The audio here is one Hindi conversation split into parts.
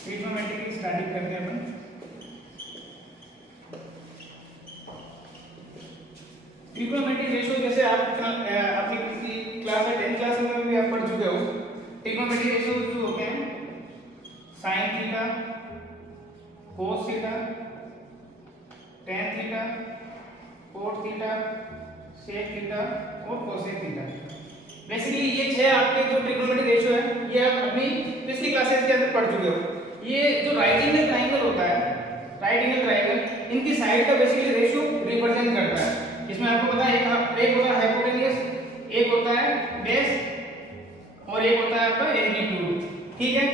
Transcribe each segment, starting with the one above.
ट्रिग्नोमेट्री की स्टार्टिंग करते हैं अपन। ट्रिग्नोमेट्री रेशियो जैसे आप अपनी क्लास में 10th क्लास में भी आप पढ़ चुके हो। ट्रिग्नोमेट्री रेशियो जो होते हैं sin theta, cos theta, tan theta, cot theta, sec theta और cosec थीटा। बेसिकली ये छह आपके जो ट्रिग्नोमेट्री रेशियो है ये आप अपनी पिछली क्लासेस के अंदर पढ़ चुके हो। ये जो राइट एंगल ट्रायंगल होता है, राइट एंगल ट्रायंगल, इनकी साइड का बेसिकली रेशियो रिप्रेजेंट करता है। इसमें आपको पता है एक होता है हाइपोटेन्यूज, एक होता है बेस और एक होता है आपका एल्टीट्यूड, ठीक है।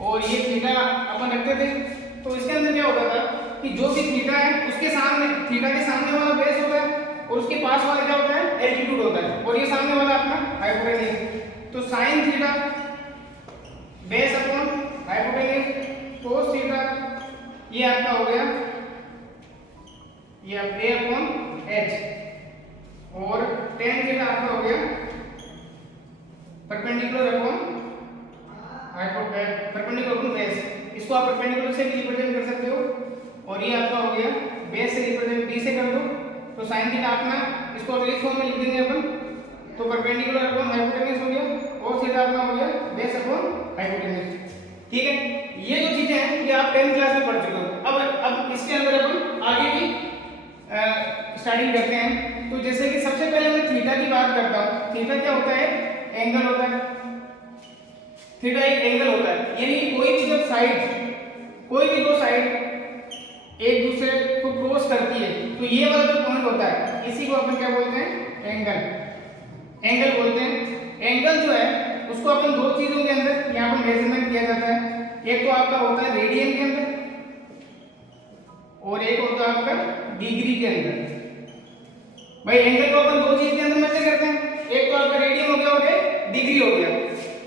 और ये थीटा अपन रखते थे, तो इसके अंदर क्या होता था कि जो भी थीटा है उसके सामने, थीटा के सामने वाला बेस होता है और उसके पास वाला क्या होता है, एल्टीट्यूड होता है, और ये सामने वाला अपना हाइपोटेन्यूज। तो sin theta base upon hypotenuse cos theta ये आपका हो गया ये आप a अपॉन h, और tan थीटा आपका हो गया perpendicular upon perpendicular upon base. इसको आप परपेंडिकुलर से भी रिप्रेजेंट कर सकते हो, और ये आपका हो गया बेस से रिप्रेजेंट b से कर दो तो sin थीटा अपना इसको अगर इस फॉर्म में लिख देंगे अपन तो परपेंडिकुलर अपॉन हाइपोटेन्यूज हो गया, और थीटा अपना हो गया बेस अपॉन हाइपोटेन्यूज, ठीक है। ये जो चीजें हैं ये आप 10th क्लास में पढ़ चुके हो। अब इसके अंदर अपन आगे भी स्टार्टिंग करते हैं। तो जैसे कि सबसे पहले मैं थीटा की बात करता हूँ। थीटा क्या होता है, एंगल होता है। थीटा एक एंगल होता है, यानी कोई भी जब साइड, कोई भी दो साइड एक दूसरे को क्रॉस करती है तो ये वाला जो पॉइंट होता है इसी को अपन क्या बोलते हैं, एंगल, एंगल बोलते हैं। एंगल जो है उसको अपन दो चीजों के अंदर यहाँ पर मेजरमेंट किया जाता है। एक तो आपका होता है रेडियन के अंदर और एक होता है आपका डिग्री के अंदर। भाई एंगल को अपन दो चीज के अंदर मेजर करते हैं, एक तो आपका रेडियन हो गया और एक डिग्री हो गया,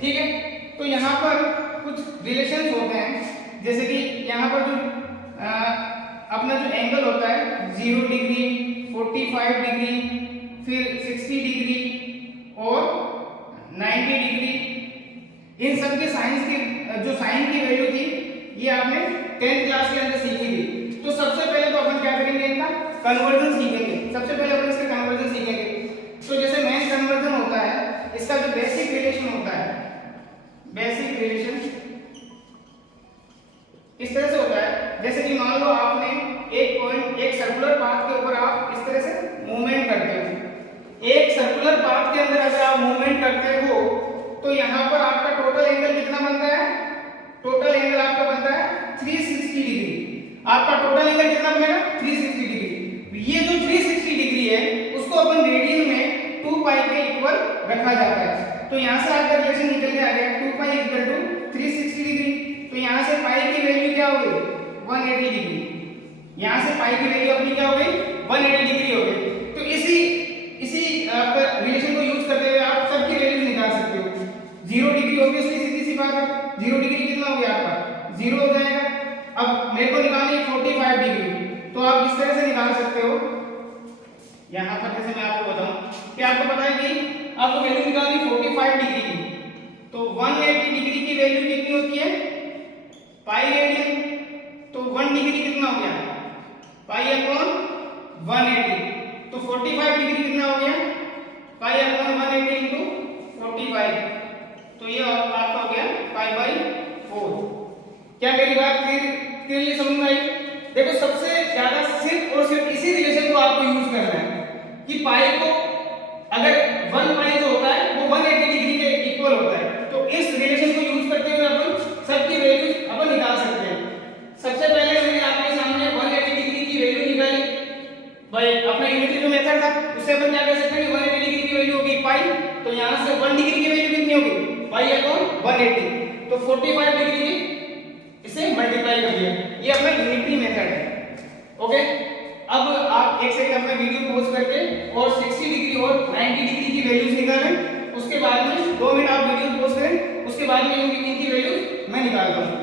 ठीक है। तो यहाँ पर कुछ रिलेशंस होते हैं, जैसे कि यहाँ पर जो अपना जो एंगल होता है 0 डिग्री, 45 डिग्री, फिर 60 डिग्री और 90 डिग्री, इन सब के साइंस की जो साइन की वैल्यू थी ये आपने 10th क्लास के अंदर सीखी थी। तो सबसे पहले तो अपन क्या करेंगे, इनका कन्वर्जन सीखेंगे। सबसे पहले अपन इसका कन्वर्जन सीखेंगे। तो जैसे मेन कन्वर्जन होता है, इसका जो बेसिक रिलेशन होता है, बेसिक रिलेशन इस तरह से होता है, जैसे कि मान लो आपने एक पॉइंट, एक सर्कुलर पाथ के ऊपर आप इस तरह से मूवमेंट करते हो। एक सर्कुलर पाथ के अंदर अगर आप मूवमेंट करते हो तो यहाँ पर आपका टोटल एंगल कितना बनता है, टोटल एंगल आपका बनता है 360 डिग्री। आपका टोटल एंगल कितना बनेगा, 360 डिग्री। ये जो 360 डिग्री है उसको अपन रेडियन में 2 पाई के इक्वल रखा जाता है। तो यहाँ से आपका रिलेशन निकल के आ गया 2 पाई इक्वल टू 360 डिग्री। तो यहाँ से पाई की वैल्यू क्या हो गई, 180 डिग्री। यहाँ से पाई की वैल्यू अपनी क्या हो गई, 180 डिग्री हो गई। तो इसी आपका रिलेशन को यूज करते हुए आप सबकी वैल्यू निकाल सकते हो। 0 डिग्री ऑब्वियसली सीधी सी बात है, 0 डिग्री कितना हो गया आपका, 0 हो जाएगा। अब मेरे को निकालनी है 45 डिग्री, तो आप इस तरह से निकाल सकते हो। यहाँ पर जैसे मैं आपको बताऊं कि आपको पता है कि आपको वैल्यू निकालनी 45 डिग्री की, तो 180 डिग्री की वैल्यू कितनी होती है, पाई रेडियन। तो 1 डिग्री कितना हो गया, पाई अपॉन 180। तो 45 डिग्री कितना हो गया, पाई अपॉन 180 इनटू 45। तो ये आपका हो गया पाई बाई 4। क्या मेरी बात क्लियरली समझ में आई? देखो सबसे ज्यादा सिर्फ और सिर्फ इसी रिलेशन को आपको यूज करना है कि पाई को अगर 1 पाई जो होता है वो 180 डिग्री के इक्वल होता है। तो इस रिलेशन को यूज करते हुए अपन सबकी वैल्यूज अपन निकाल सकते हैं। सबसे पहले मैंने आपके सामने 180 डिग्री की वैल्यू निकाली, भाई अपना यूनिटरी जो मेथड था उससे अपन क्या कर सकते हैं, 180 डिग्री की वैल्यू होगी पाई, तो यहां से 1 डिग्री की वैल्यू कितनी होगी, पाई अपॉन 180। तो 45 डिग्री की इसे मल्टीप्लाई कर दिया, ये अपना यूनिटरी मेथड है। ओके, अब आप एक सेकंड अपना वीडियो पॉज करके और 60 डिग्री और 90 डिग्री की वैल्यूज निकालें। उसके बाद में 2 मिनट आप वीडियो पॉज करें, उसके बाद में इनकी वैल्यूज मैं निकालता हूं।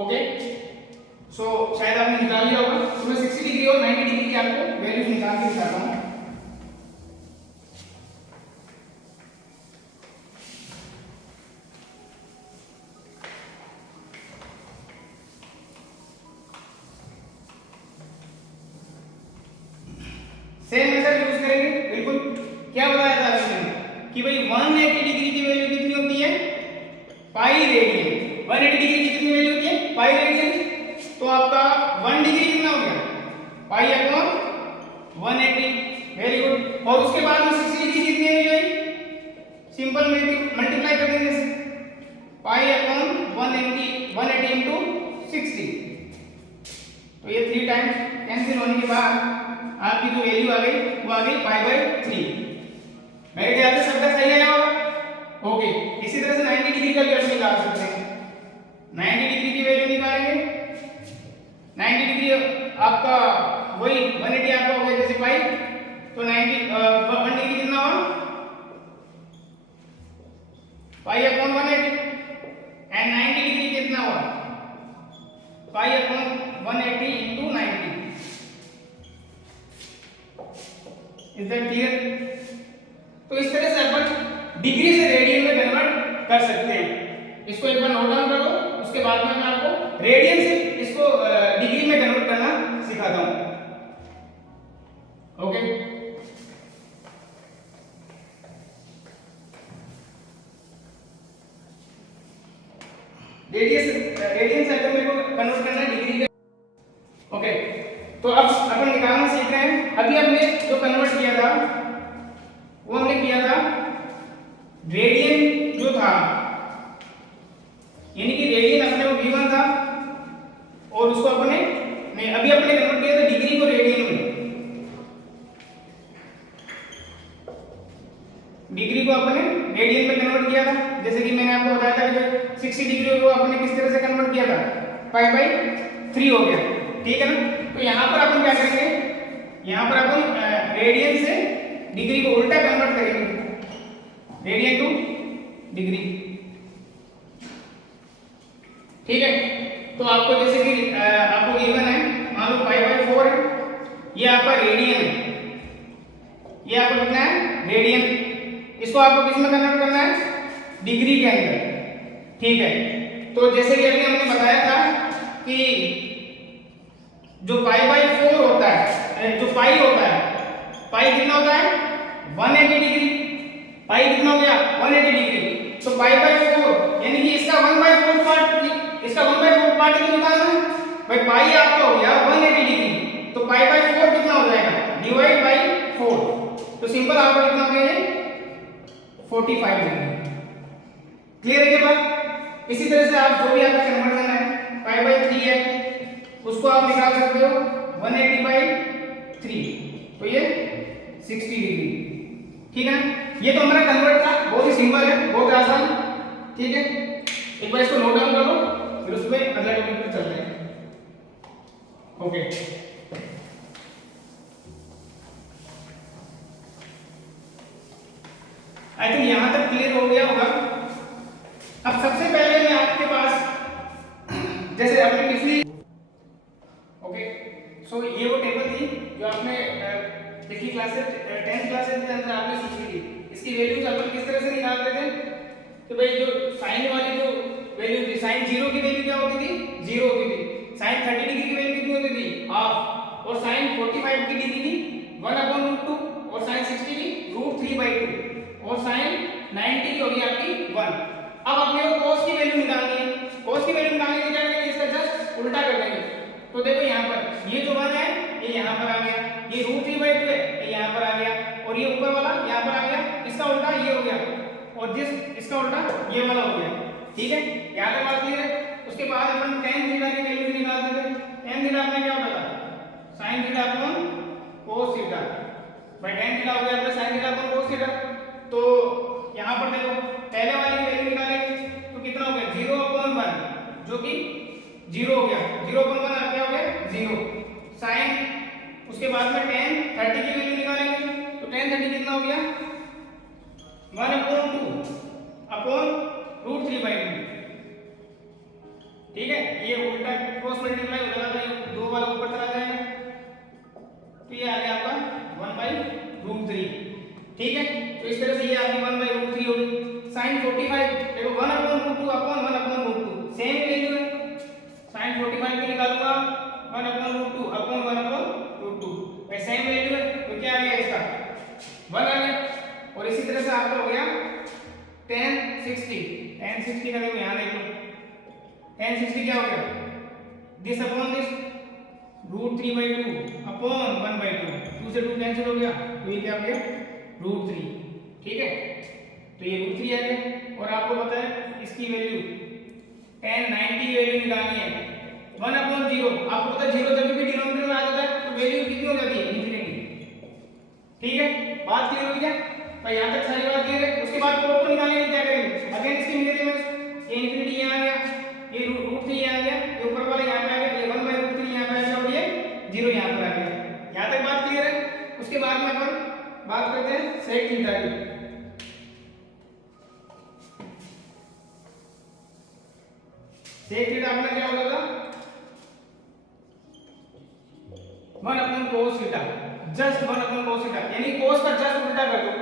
ओके, सो शायद आपने निकाल लिया होगा। तो मैं 60 डिग्री और 90 डिग्री की आपको वैल्यूज निकाल के दिखाता हूं। क्या बताया था अभी मैंने कि भाई 180 डिग्री की वैल्यू कितनी होती है, पाई रेडियन। 180 डिग्री की कितनी वैल्यू होती है, पाई रेडियन। तो आपका 1 डिग्री कितना हो गया, पाई अपॉन 180। Very good. और उसके बाद में 60 डिग्री कितनी वैल्यू आई, सिंपल मल्टीप्लाई कर देने से पाई अपॉन 180 इनटू 60। तो ये 3 टाइम्स कैंसिल होने के बाद आपकी जो वैल्यू आ गई वो आ गई पाई/3। मेरे ख्याल से सबका सही आया होगा। ओके, इसी तरह से 90 डिग्री का भी आप निकाल सकते हैं। 90 डिग्री की वैल्यू निकालेंगे। 90 डिग्री आपका वही 180 आपका हो गया जैसे पाई, तो 90 1 डिग्री कितना हुआ, पाई अपॉन 180। एंड 90 डिग्री कितना हुआ, pi upon 180 into 90। Is that clear? तो इस तरह से अपन डिग्री से रेडियन में कन्वर्ट कर सकते हैं। इसको एक बार नोट डाउन कर लो, उसके बाद में मैं आपको रेडियन से इसको डिग्री में कन्वर्ट करना सिखाता हूं। ओके, रेडियन से अगर मेरे को कन्वर्ट करना है डिग्री में। ओके, तो अब अपन निकालना सीख रहे हैं। अभी हमने जो कन्वर्ट किया था वो हमने किया था रेडियन जो था, यानी कि रेडियन अपने को गिवन था और उसको अपने नहीं, अभी अपने कन्वर्ट किया था डिग्री को रेडियन में। डिग्री को अपने रेडियन में कन्वर्ट किया था, जैसे कि मैंने आपको बताया था कि 60 डिग्री को अपने किस तरह से कन्वर्ट किया था, पाई/3 हो गया। ठीक है ना? तो यहाँ पर अपन क्या करेंगे, यहाँ पर अपन रेडियन से डिग्री को उल्टा कन्वर्ट करेंगे, रेडियन टू डिग्री। ठीक है? तो आपको जैसे कि आपको गिवन है, मान लो पाई/4 है, ये आपका रेडियन है, ये आपको कितना है, रेडियन। इसको आपको किस में कन्वर्ट करना है, डिग्री के अंदर। ठीक है? तो जैसे कि अभी हमने बताया था कि जो पाई/4 होता है, जो पाई होता है, पाई कितना होता है, 180 डिग्री। पाई कितना हो गया, 180 डिग्री। तो पाई/4 यानी कि इसका 1/4 पार्ट, इसका 1/4 पार्ट कितना निकालना है भाई, पाई आपका हो गया 180 डिग्री। तो पाई/4 कितना हो जाएगा, डिवाइड बाई 4। तो सिंपल आपका कितना हो गया, 45 डिग्री। क्लियर है क्या बात? इसी तरह से आप जो भी आपका कन्वर्जन है, पाई/3 है, उसको आप निकाल सकते हो 180/3, तो ये 60 डिग्री। ठीक है ना? ये तो हमारा कन्वर्ट था, बहुत ही सिंपल है, बहुत आसान। ठीक है, एक बार इसको नोट डाउन करो, फिर उसमें अगला टॉपिक पर चलते हैं। ओके, आई थिंक यहां तक क्लियर हो गया होगा। अब सबसे पहले मैं आपके पास जैसे अपनी पिछली सो ये वो टेबल थी जो आपने पिछली क्लासेस 10th क्लासेस के अंदर आपने सीखी थी। इसकी वैल्यूज अपन किस तरह से निकालते थे कि भाई जो साइन वाली जो वैल्यू थी, साइन 0 की वैल्यू क्या होती थी, 0 होती थी। साइन 30 डिग्री की वैल्यू कितनी होती थी, हाफ। और साइन 45 की डिग्री की 1/√2 और साइन 60 की √3/2 और साइन 90 की होगी आपकी 1। अब अपने को cos की वैल्यू निकालनी है। cos की वैल्यू निकालने के लिए क्या करेंगे, इसका जस्ट उल्टा कर देंगे। तो देखो यहाँ पर ये जो 1 है ये यहाँ पर आ गया, ये √3/2 है ये यहाँ पर आ गया, और ये ऊपर वाला यहाँ पर आ गया, इसका उल्टा ये हो गया, और जिस इसका उल्टा ये वाला हो गया। ठीक है, यहाँ तक बात क्लियर है? उसके बाद अपन tan थीटा की वैल्यू निकालते थे। tan थीटा अपने क्या होता था, sin theta upon cos theta. भाई tan थीटा हो गया अपना sin theta upon cos theta. तो यहाँ पर देखो पहले वाली की वैल्यू निकालेंगे तो कितना हो गया, 0/1, जो कि 0 हो गया। 0/1 क्या हो गया, 0। साइन उसके बाद में tan 30 की वैल्यू निकालेंगे तो tan 30 कितना हो गया, 1/2 अपॉन √3/2। ठीक है, ये उल्टा क्रॉस मल्टीप्लाई हो जाएगा, ये 2 वाला ऊपर चला जाएगा, तो ये आ गया आपका 1/√3। ठीक है, तो इस तरह से ये आपकी 1/√3 होगी। sin 45 देखो 1/√2 अपॉन 1/√2 सेम वैल्यू है। sin 45 की निकालूंगा 1/√2 अपॉन 1/√2, सेम वैल्यू है, तो क्या आ गया इसका 1 आ गया। साथ हो गया tan 60। tan 60 का देखो यहाँ देख लो, tan 60 क्या हो गया, दिस अपॉन दिस √3/2 अपॉन 1/2, 2 से 2 कैंसिल हो गया, तो ये क्या हो गया √3। ठीक है, तो ये √3 आ गया। और आपको पता है इसकी वैल्यू tan 90 की वैल्यू निकालनी है 1/0। आपको पता है 0 जब भी डिनोमिनेटर में आ जाता है तो वैल्यू कितनी हो जाती है, इन्फिनिटी। ठीक है, बात क्लियर हुई क्या भाई, यहाँ तक सारी बात क्लियर है। उसके बाद कोड को निकालने के लिए क्या करेंगे, अगेन इसकी मिरर इमेज, ये इन्फिनिटी यहाँ आ गया, ये √3 यहाँ आ गया, ये ऊपर वाला यहाँ पे आ गया, ये 1/√3 यहाँ पे आ गया और ये 0 यहाँ पर आ गया। यहाँ तक बात क्लियर है। उसके बाद में अपन बात करते हैं सेक थीटा की। सेक थीटा अपना क्या होता था, 1/cos theta, just 1/cos theta, यानी cos का जस्ट उल्टा कर दो,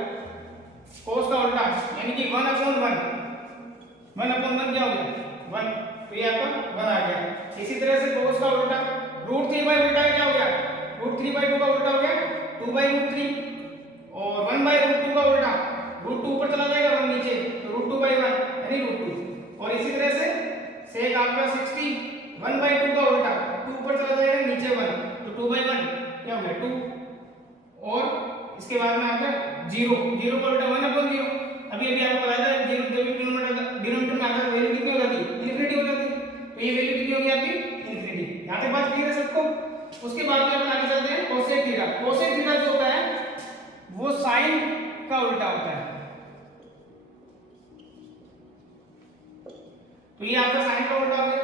cos का उल्टा, यानी कि 1/1, 1/1 क्या हो गया 1, तो ये आपका 1 आ गया। इसी तरह से cos का उल्टा √3 उल्टा क्या हो गया, √3/2 का उल्टा हो गया 2/√3, और 1/√2 का उल्टा √2 ऊपर चला जाएगा 1 नीचे, तो √2/1 यानी √2। और इसी तरह से सेक आपका 60 1/2 का उल्टा 2 ऊपर चला जाएगा नीचे 1, तो 2/1 क्या हो गया 2। और इसके बाद में आपका 0 का उल्टा 1/0। अभी आपको बताया था 0 जब भी डिनोमिनेटर में आता है वैल्यू कितनी हो जाती है, इन्फिनिटी हो जाती है, तो ये वैल्यू कितनी होगी आपकी इन्फिनिटी। यहाँ तक बात क्लियर है सबको। उसके बाद में अपन आगे चलते हैं कोसेक थीटा। कोसेक थीटा जो होता है वो साइन का उल्टा होता है, तो ये आपका साइन का उल्टा हो गया,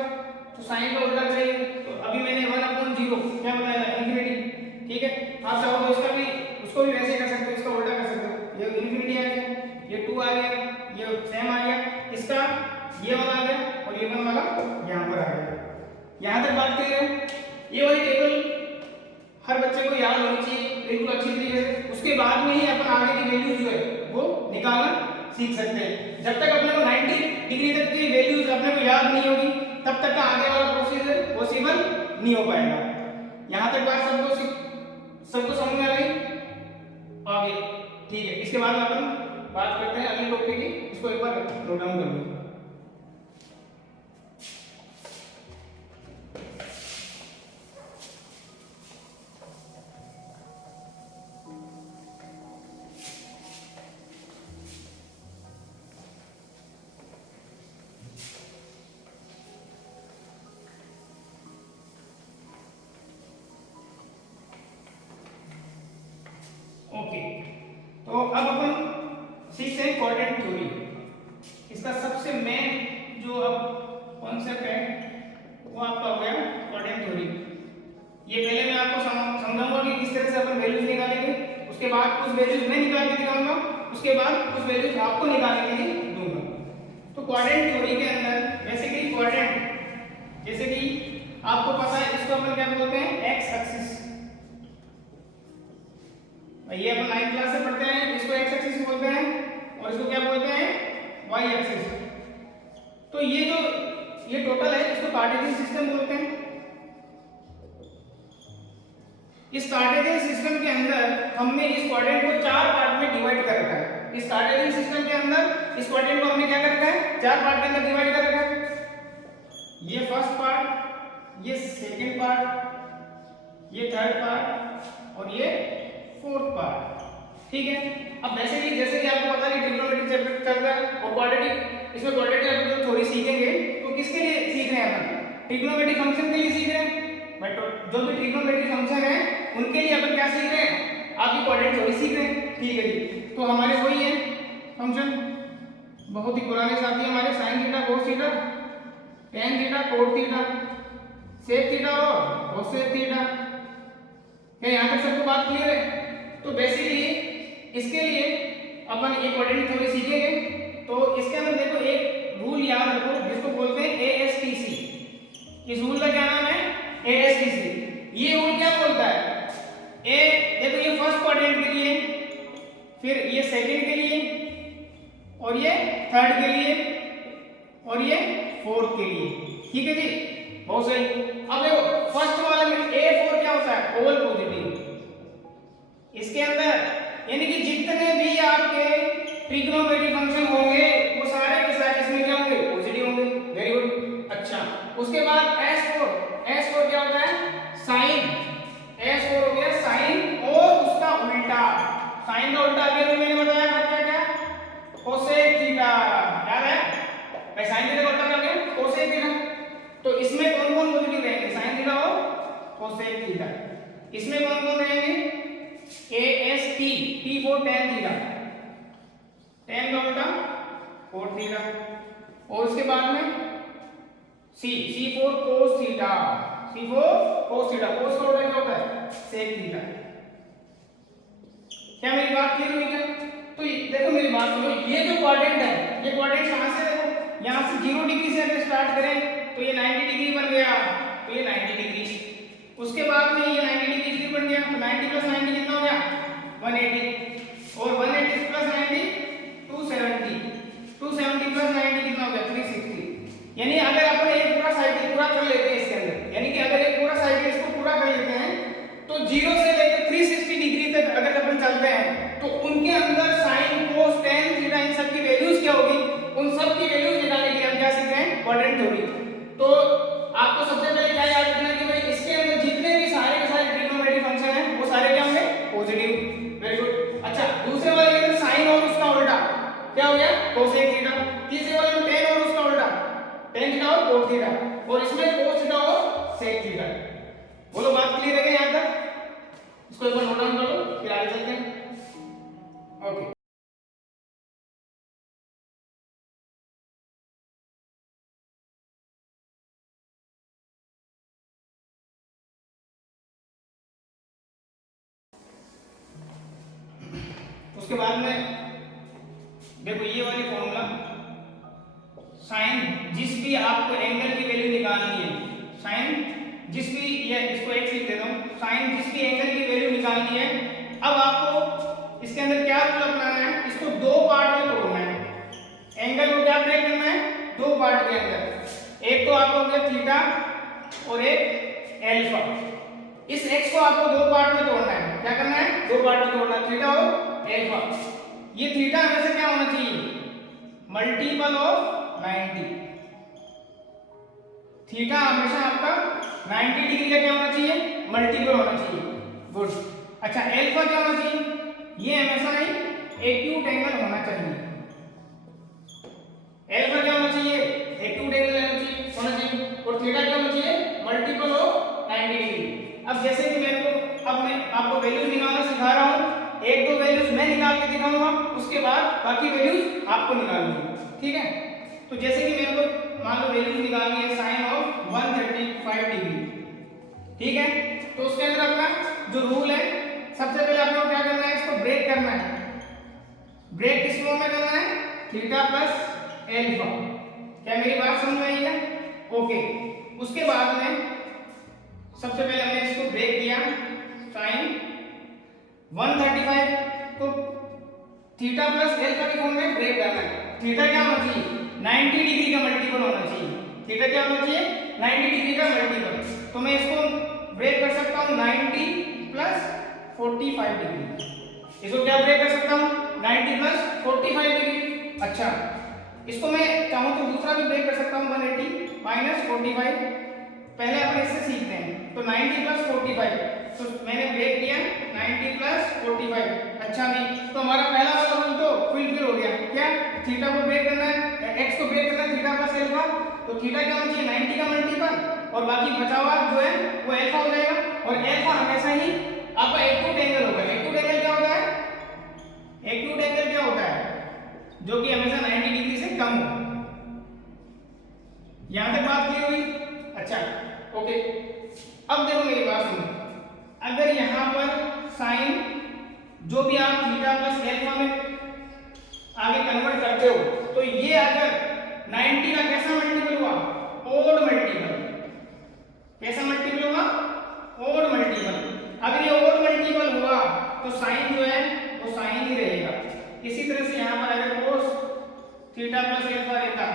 तो साइन का उल्टा करेंगे तो अभी मैंने 1/0 क्या बताया था इन्फिनिटी। ठीक है, आप चाहो तो इसका भी उसको भी वैसे कर सकते हो, इसका उल्टा कर सकते हो, ये इन्फिनिटी आ गया, ये 2 आ गया, ये सेम आ गया, इसका ये वाला आ गया और ये वाला यहाँ पर आ गया। यहाँ तक बात क्लियर है। ये वाली टेबल हर बच्चे को याद होनी चाहिए बिल्कुल अच्छी तरीके से। उसके बाद में ही अपन आगे की वैल्यूज जो है वो निकालना सीख सकते हैं। जब तक अपने को 90 डिग्री तक की वैल्यूज अपने को याद नहीं होगी तब तक का आगे वाला प्रोसीजर पॉसिबल नहीं हो पाएगा। यहाँ तक बात सबको समझ में आ गई आगे। ठीक है, इसके बाद अपन बात करते हैं अगले टॉपिक की, इसको एक बार नोट डाउन कर लो। ओके, तो अब अपन सीखते हैं क्वाड्रेंट थ्योरी। इसका सबसे मेन जो अब कॉन्सेप्ट है वो आपका हो गया क्वाड्रेंट थ्योरी। ये पहले मैं आपको समझाऊंगा कि किस तरह से अपन वैल्यूज निकालेंगे, उसके बाद कुछ वैल्यूज मैं निकाल के दिखाऊंगा, उसके बाद कुछ वैल्यूज आपको निकालने के लिए दूंगा। तो क्वाड्रेंट थ्योरी के अंदर बेसिकली क्वाड्रेंट, जैसे कि आपको पता है इसको अपन क्या बोलते हैं एक्स एक्सिस, ये अपन 9th क्लास से पढ़ते हैं, इसको एक्स एक्सिस बोलते हैं और इसको क्या बोलते हैं वाई एक्सिस। तो ये टोटल है इसको कार्टेशियन सिस्टम बोलते हैं। इस कार्टेशियन सिस्टम के अंदर हमने इस क्वाड्रेंट को 4 पार्ट में डिवाइड कर रखा है। इस कार्टेशियन सिस्टम के अंदर इस क्वाड्रेंट को हमने क्या कर रखा है 4 पार्ट के अंदर डिवाइड कर रखा है। ये फर्स्ट पार्ट, ये सेकंड पार्ट, ये थर्ड पार्ट और ये फोर्थ पार्ट। ठीक है, अब जैसे कि आपको पता है ट्रिग्नोमेट्री चैप्टर चल रहा है और क्वाड्रेटिक, इसमें क्वाड्रेटिक आप थोड़ी सीखेंगे तो किसके लिए सीख रहे हैं अपन, ट्रिग्नोमेट्री फंक्शन के लिए सीख रहे हैं। बट जो भी ट्रिग्नोमेट्री फंक्शन है उनके लिए अपन क्या सीख रहे हैं, आपकी क्वाड्रेटिक थ्योरी सीख रहे हैं। ठीक है जी, तो हमारे वही है फंक्शन, बहुत ही पुराने साथी हमारे sin theta cos theta tan theta cot theta sec theta और cosec थीटा। क्या यहाँ तक सबको बात क्लियर है? तो बेसिकली इसके लिए अपन एक क्वाड्रेटिक थ्योरी सीखेंगे, तो इसके अंदर देखो एक रूल याद रखो जिसको बोलते हैं ASTC। इस रूल का क्या नाम है ASTC। ये रूल क्या बोलता है, देखो ये फर्स्ट क्वाड्रेंट के लिए, फिर ये सेकंड के लिए और ये थर्ड के लिए और ये फोर्थ के लिए। ठीक है जी, बहुत सही। अब देखो फर्स्ट वाले में A4 क्या होता है ऑल पॉजिटिव। इसके अंदर यानी कि जितने भी आपके ट्रिग्नोमेट्रिक फंक्शन होंगे वो सारे के सारे इसमें क्या होंगे, पॉजिटिव होंगे। Very good. अच्छा, उसके बाद S4 क्या होता है, साइन। S4 हो गया साइन और उसका उल्टा, साइन का उल्टा अभी अभी मैंने बताया था क्या क्या, कोसेक थीटा। याद है भाई, साइन थीटा का उल्टा क्या हो गया, कोसेक थीटा। तो इसमें कौन कौन पॉजिटिव रहेंगे, साइन थीटा और कोसेक थीटा। इसमें कौन कौन रहेंगे, AST, T for tan theta, tan का उल्टा cos थीटा। और उसके बाद में C for cos theta, C for cos theta, cos का उल्टा क्या होता है, sec थीटा। क्या मेरी बात क्लियर हुई क्या? तो देखो मेरी बात सुनो, ये जो क्वाड्रेंट है, ये क्वाड्रेंट कहां से, देखो यहां से 0 डिग्री से अगर स्टार्ट करें तो ये 90 डिग्री बन गया, तो ये 90 डिग्री। उसके बाद में ये 90 डिग्री बन गया, तो 90 प्लस 90 कितना हो गया, 180। और 180 प्लस 90 270, 270 प्लस 90 कितना हो गया, 360। यानी अगर अपन एक पूरा साइकिल पूरा कर लेते हैं इसके अंदर, यानी कि अगर एक पूरा साइकिल इसको पूरा कर लेते हैं तो 0 से लेकर 360 डिग्री तक अगर अपन चलते हैं तो उनके अंदर sine cos tan theta in सब की वैल्यूज क्या होगी, उन सब की वैल्यूज निकालने के लिए हम क्या सीखते हैं, क्वाड्रेंट थ्योरी। तो आपको सबसे पहले क्या याद रखना है कि भाई इसके अंदर जितने भी सारे के सारे ट्रिग्नोमेट्रिक फंक्शन हैं वो सारे क्या होंगे, पॉजिटिव। Very good. अच्छा, दूसरे वाले के अंदर साइन और उसका उल्टा क्या हो गया, कोसेक थीटा। तीसरे वाले में tan और उसका उल्टा tan थीटा और cos थीटा, और इसमें cos थीटा और sec थीटा। बोलो बात क्लियर है क्या यहां तक? इसको एक बार नोट डाउन कर लो, फिर आगे चलते हैं। ओके। उसके बाद में देखो ये वाली फॉर्मूला, साइन जिस भी आपको एंगल की वैल्यू निकालनी है, साइन जिस भी, ये इसको एक लिख देता हूं, साइन जिस भी एंगल की वैल्यू निकालनी है, अब आपको इसके अंदर क्या रूल अपनाना है, इसको दो पार्ट में तोड़ना है। एंगल को क्या ब्रेक करना है, दो पार्ट के अंदर। एक तो आपको हो गया थीटा और एक एल्फा। इस x को आपको दो पार्ट में तोड़ना है। क्या करना है, दो पार्ट में तोड़ना है, थीटा और एल्फा। ये थीटा हमेशा क्या होना चाहिए, मल्टीपल ऑफ 90। थीटा हमेशा आपका 90 डिग्री का क्या होना चाहिए, मल्टीपल होना चाहिए। गुड। अच्छा, एल्फा क्या होना चाहिए, ये हमेशा नहीं एक्यूट एंगल होना चाहिए। एल्फा क्या होना चाहिए, एक्यूट एंगल होना चाहिए। और थीटा क्या होना चाहिए, मल्टीपल ऑफ 90 डिग्री। अब जैसे कि मेरे को, अब मैं आपको वैल्यूज निकालना सिखा रहा हूं, एक दो वैल्यूज मैं निकाल के दिखाऊंगा, उसके बाद बाकी वैल्यूज आपको निकालनी है। ठीक है, तो जैसे कि मेरे को मान लो वैल्यूज निकालनी है साइन ऑफ 135 डिग्री। ठीक है, तो उसके अंदर अपना जो रूल है, सबसे पहले आपको क्या करना है, इसको ब्रेक करना है। ब्रेक किस फॉर्म में करना है, थीटा प्लस एल्फा। क्या मेरी बात समझ में आई है? ओके। उसके बाद में सबसे पहले हमने इसको ब्रेक किया, साइन 135 को थीटा प्लस एल्फा के फॉर्म में ब्रेक करना है। थीटा क्या होना चाहिए, 90 डिग्री का मल्टीपल होना चाहिए। थीटा क्या होना चाहिए, 90 डिग्री का मल्टीपल। तो मैं इसको ब्रेक कर सकता हूं 90 प्लस 45 डिग्री। इसको क्या ब्रेक कर सकता हूं, 90 प्लस 45 डिग्री। अच्छा, इसको मैं चाहूं तो दूसरा भी ब्रेक कर सकता हूं, 180 माइनस 45। पहले अपन इससे सीखते हैं। तो 90 प्लस 45, तो मैंने ब्रेक किया 90 प्लस 45। अच्छा नहीं, तो हमारा पहला वाला रूल तो फुलफिल हो गया। क्या, थीटा को ब्रेक करना है, एक्स को ब्रेक करना है, थीटा प्लस एल्फा। तो थीटा क्या होना चाहिए, 90 का मल्टीपल, और बाकी बचा हुआ जो है वो एल्फा हो जाएगा। और एल्फा हमेशा ही आपका एक्यूट एंगल होगा। एक्यूट एंगल क्या होता है, एक्यूट एंगल क्या होता है, जो कि हमेशा 90 डिग्री से कम हो। यहां तक बात क्लियर हुई? अच्छा, ओके। अब देखो मेरी बात सुनो, अगर यहां पर साइन जो भी आप थीटा प्लस एल्फा में आगे कन्वर्ट करते हो, तो ये अगर 90 का कैसा मल्टीपल हुआ, ओड मल्टीपल। कैसा मल्टीपल हुआ, ओड मल्टीपल। अगर ये ओड मल्टीपल हुआ तो साइन जो है वो साइन ही रहेगा। इसी तरह से यहां पर अगर cos थीटा प्लस एल्फा रहता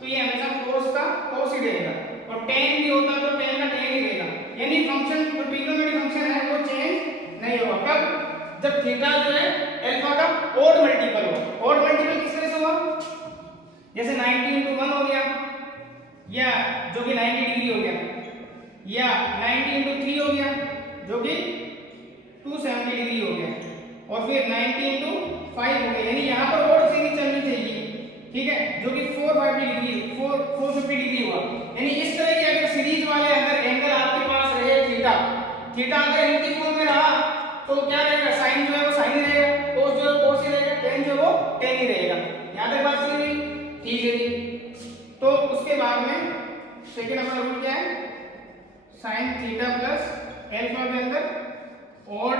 तो ये हमेशा cos का cos ही रहेगा, और tan भी होता तो tan का tan ही रहेगा। यानी फंक्शन जो ट्रिग्नोमेट्रिक फंक्शन है वो चेंज नहीं होगा। कब, जब थीटा जो है अल्फा का ओड मल्टीपल हुआ। ओड मल्टीपल किस तरह से हुआ, जैसे 90 × 1 हो गया, या जो कि 90 डिग्री हो गया, या 90 × 3 हो गया जो कि 270 डिग्री हो गया, और फिर 90 × 5 हो गया, यानी यहाँ पर ओड सीरीज चलनी चाहिए, ठीक है, जो कि 450 डिग्री हुआ। यानी इस तरह की अगर सीरीज वाले अगर एंगल आपके पास रहे थीटा, थीटा अगर इनकी फॉर्म में रहा तो क्या रहेगा, साइन जो है वो साइन ही रहेगा, कोस जो है कोस ही रहेगा, टेन जो है वो टेन ही रहेगा। यहाँ तक बात क्लियर हुई, ठीक है जी। तो उसके बाद में सेकंड अपना रूल क्या है, साइन थीटा प्लस अल्फा के अंदर ऑड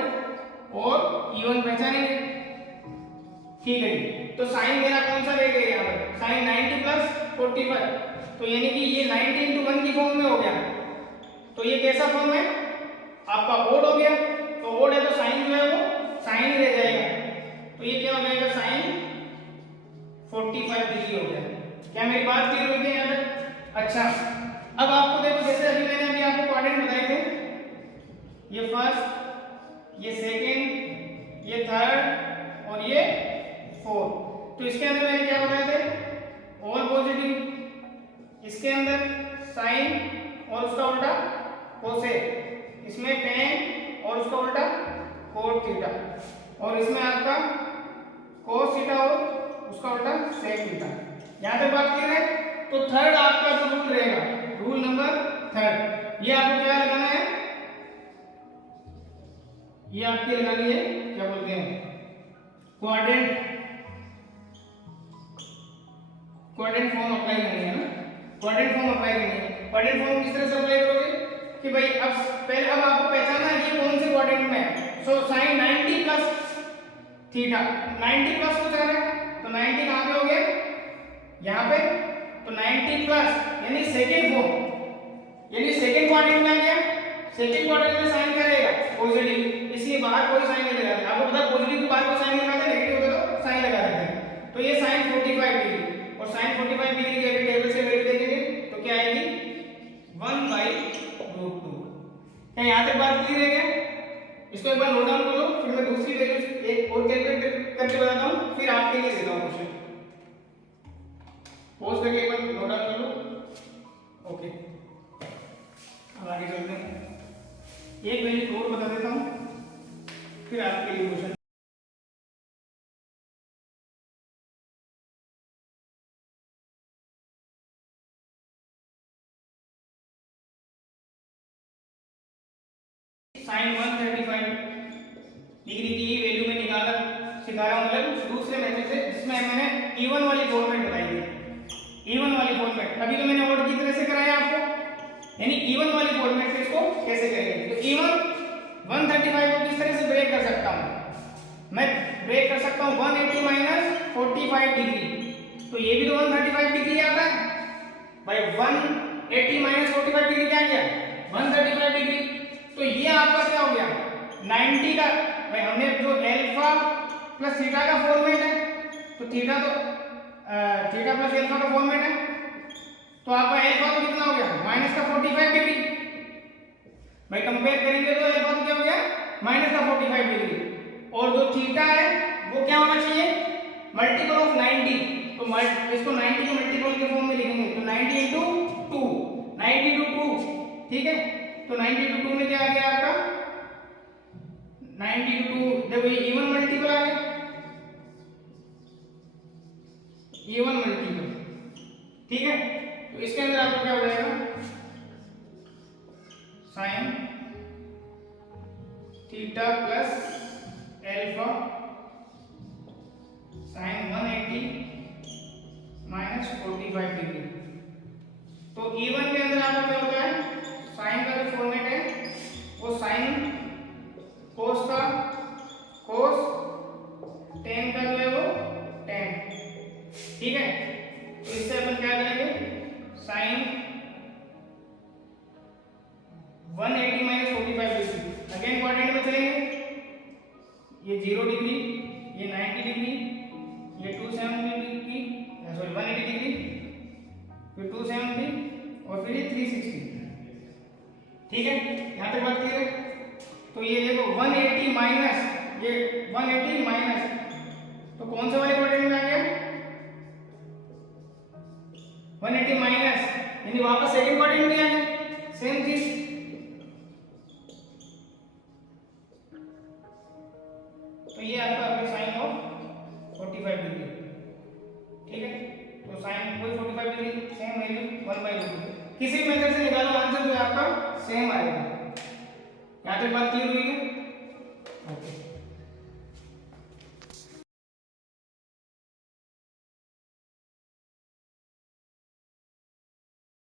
और इवन पहचानेंगे, ठीक है जी। तो साइन मेरा कौन सा रह गया यहाँ पर, साइन 90 + 45, तो यानी कि ये 90 × 1 की फॉर्म में हो गया। तो ये कैसा फॉर्म है आपका, ओड हो गया, तो ओड है तो साइन जो है वो साइन ही रह जाएगा, तो ये क्या हो जाएगा, साइन 45 डिग्री हो गया। क्या मेरी बात क्लियर हो गई यहाँ तक? अच्छा, अब आपको देखो, जैसे अभी मैंने अभी आपको क्वाड्रेंट बताए थे, ये फर्स्ट, ये सेकंड, ये थर्ड और ये फोर्थ। तो इसके अंदर मैंने क्या बताया थे, ऑल पॉजिटिव, इसके अंदर साइन और उसका उल्टा कोसेक, इसमें टेन और उसका उल्टा कोट थीटा, और इसमें आपका कोस थीटा और उसका उल्टा सेक थीटा। यहाँ तक बात क्लियर है? तो थर्ड आपका जो रूल रहेगा, रूल नंबर थर्ड, ये आपको क्या लगाना है, ये आपकी लगानी है क्या बोलते हैं, क्वाड्रेंट फॉर्म अप्लाई करनी है ना, क्वाड्रेंट फॉर्म अप्लाई करनी है। क्वाड्रेंट फॉर्म किस तरह से अप्लाई करोगे कि भाई अब आपको पहचानना है ये कौन से क्वाड्रेंट में है। सो साइन 90 + थीटा, 90 प्लस कुछ आ रहा है, तो 90 कहां पे हो गया, यहाँ पे, तो 90 प्लस यानी सेकंड फॉर्म, यानी सेकंड क्वाड्रेंट में आ गया। सेकंड क्वाड्रेंट में साइन क्या रहेगा, पॉजिटिव, इसलिए बाहर कोई साइन नहीं लगाते। आपको पता है पॉजिटिव के बाहर कोई साइन नहीं लगाते, नेगेटिव होता है तो साइन लगा देते हैं। तो ये साइन 45 डिग्री, और साइन 45 डिग्री की अभी टेबल से वैल्यू देखेंगे तो क्या आएगी, 1/√2। क्या यहाँ तक बात क्लियर है क्या? इसको एक बार नोट डाउन कर लो, फिर मैं दूसरी वैल्यू एक और कैलकुलेट करके बताता हूँ, फिर आपके लिए देता हूँ क्वेश्चन। पॉज करके एक बार नोट डाउन कर लो। ओके, अब आगे चलते हैं, एक वैल्यू और बता देता हूँ, फिर आपके लिए क्वेश्चन। साइन 135 डिग्री की वैल्यू में सिखा रहा हूँ, मतलब दूसरे मेथड से, जिसमें मैंने इवन वाली फॉर्मेट बताई थी। इवन वाली फॉर्मेट अभी तो मैंने ऑड की तरह से कराया आपको, यानी इवन वाली फॉर्मेट से इसको कैसे करेंगे। तो इवन 135 को किस तरह से ब्रेक कर सकता हूँ, मैं ब्रेक कर सकता हूँ 180 - 45 डिग्री, तो ये भी तो 135 डिग्री आता है भाई। 180 - 45 डिग्री क्या गया, 135 डिग्री। तो ये आपका क्या हो गया, 90 का, भाई हमने जो अल्फा प्लस थीटा का फॉर्मेट है, तो थीटा प्लस अल्फा का फॉर्मेट है, तो आपका अल्फा तो कितना हो गया, -45 डिग्री। भाई कंपेयर करेंगे तो अल्फा तो क्या हो गया, -45 डिग्री, और जो थीटा है वो क्या होना चाहिए, मल्टीपल ऑफ 90। तो इसको 90 के मल्टीपल के फॉर्म में लिखेंगे, तो 90 × 2, 90 × 2, ठीक है। तो 90 × 2 में क्या आ गया आपका, 90 × 2, देखो ये इवन मल्टीपल आ गया, इवन मल्टीपल, ठीक है। तो इसके अंदर आपको क्या हो जाएगा, sine theta plus alpha sign 180 - 45 degree. तो इवन के अंदर आपका क्या होता है, साइन का जो फॉर्मेट है वो साइन कोस का कोस, टेन का जो है वो टेन, ठीक है। तो इससे अपन क्या करेंगे, साइन 180 - 45 डिग्री, अगेन क्वाड्रेंट में चलेंगे, ये 0 डिग्री, ये 90 डिग्री, ये 270 डिग्री, सॉरी 180 डिग्री, फिर 270 और फिर ये 360, ठीक है। यहाँ तक बात क्लियर है। तो ये देखो 180 - ये 180 माइनस, तो कौन से वाले क्वाड्रेंट में आ गया 180 माइनस, यानी वापस सेकंड क्वाड्रेंट में आ गया, सेम चीज। तो ये आपका अभी साइन ऑफ 45 डिग्री, ठीक है। तो साइन कोई 45 डिग्री सेम वैल्यू 1/√2, किसी भी मेथड से निकालो आंसर जो है आपका सेम आएगा। यहाँ तक बात क्लियर हुई है? ओके।